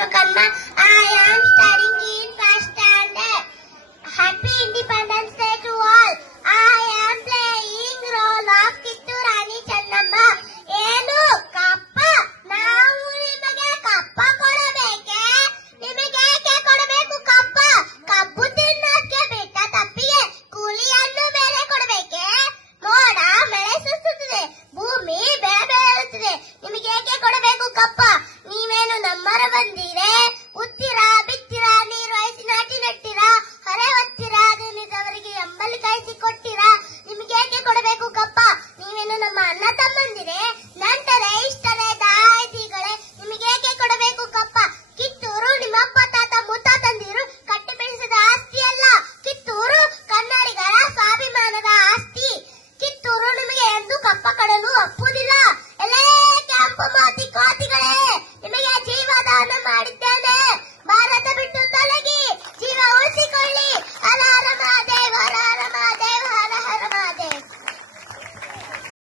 Vishwakarma. I am studying in first standard. Happy Independence Day to all. I am playing role of Kittu Rani Channamma. ಏನು ಕಪ್ಪ? ನಾವು ನಿಮಗೆ ಕಪ್ಪ ಕೊಡಬೇಕೆ? ನಿಮಗೆ ಏಕೆ ಕೊಡಬೇಕು ಕಪ್ಪ? ಕಬ್ಬು ತಿನ್ನೋಕೆ ಬಿಟ್ಟ ತಪ್ಪಿಗೆ ಕೂಲಿಯನ್ನು ಬೇರೆ ಕೊಡಬೇಕೆ? ಮೋಡ ಮಳೆ ಸುರಿಸುತ್ತದೆ, ಭೂಮಿ ಬೇರೆ ಇರುತ್ತದೆ. ನಿಮಗೆ ಏಕೆ ಕೊಡಬೇಕು ಕಪ್ಪ? ನೀವೇನು ನಮ್ಮರ ಬಂದಿರೆ? ಉತ್ತೀರಾ, ಬಿತ್ತೀರಾ, ನೀರು ಹಾಯಿಸಿ ನಾಟಿ ನಟ್ಟಿರಾ, ಹೊರೆ ಹೊತ್ತೀರಾ, ನಿಜವರಿಗೆ ಎಂಬಲ್ಲಿ ಕಾಯಿಸಿ ಕೊಟ್ಟಿರಾ? ನಿಮಗೆ ಏಕೆ ಕೊಡಬೇಕು ಕಪ್ಪ? ನೀವೇನು ನಮ್ಮ ಅಣ್ಣ ತಮ್ಮಂದಿರೆ? ನಂಟರೆ, ಇಷ್ಟರೆ, ದಾಯಿತಿಗಳೇ, ನಿಮಗೆ ಏಕೆ ಕೊಡಬೇಕು ಕಪ್ಪ? ಕಿತ್ತೂರು ನಿಮ್ಮ ಅಪ್ಪ ತಾತ ಮುತ್ತಾತಂದಿರು ಕಟ್ಟಿ ಬೆಳೆಸಿದ ಆಸ್ತಿ ಅಲ್ಲ. ಕಿತ್ತೂರು ಕನ್ನಡಿಗರ ಸ್ವಾಭಿಮಾನದ ಆಸ್ತಿ. ಕಿತ್ತೂರು ನಿಮಗೆ ಎಂದು ಕಪ್ಪ ಕೊಡಲು ಒಪ್ಪುವುದಿಲ್ಲ. ಎಲ್ಲೇ ಕೆಂಪು ಮಾತಿ ಕೋತಿಗಳೇ, ನಿಮಗೆ ಜೀವದಾನ ಮಾಡಿದ್ದೇನೆ.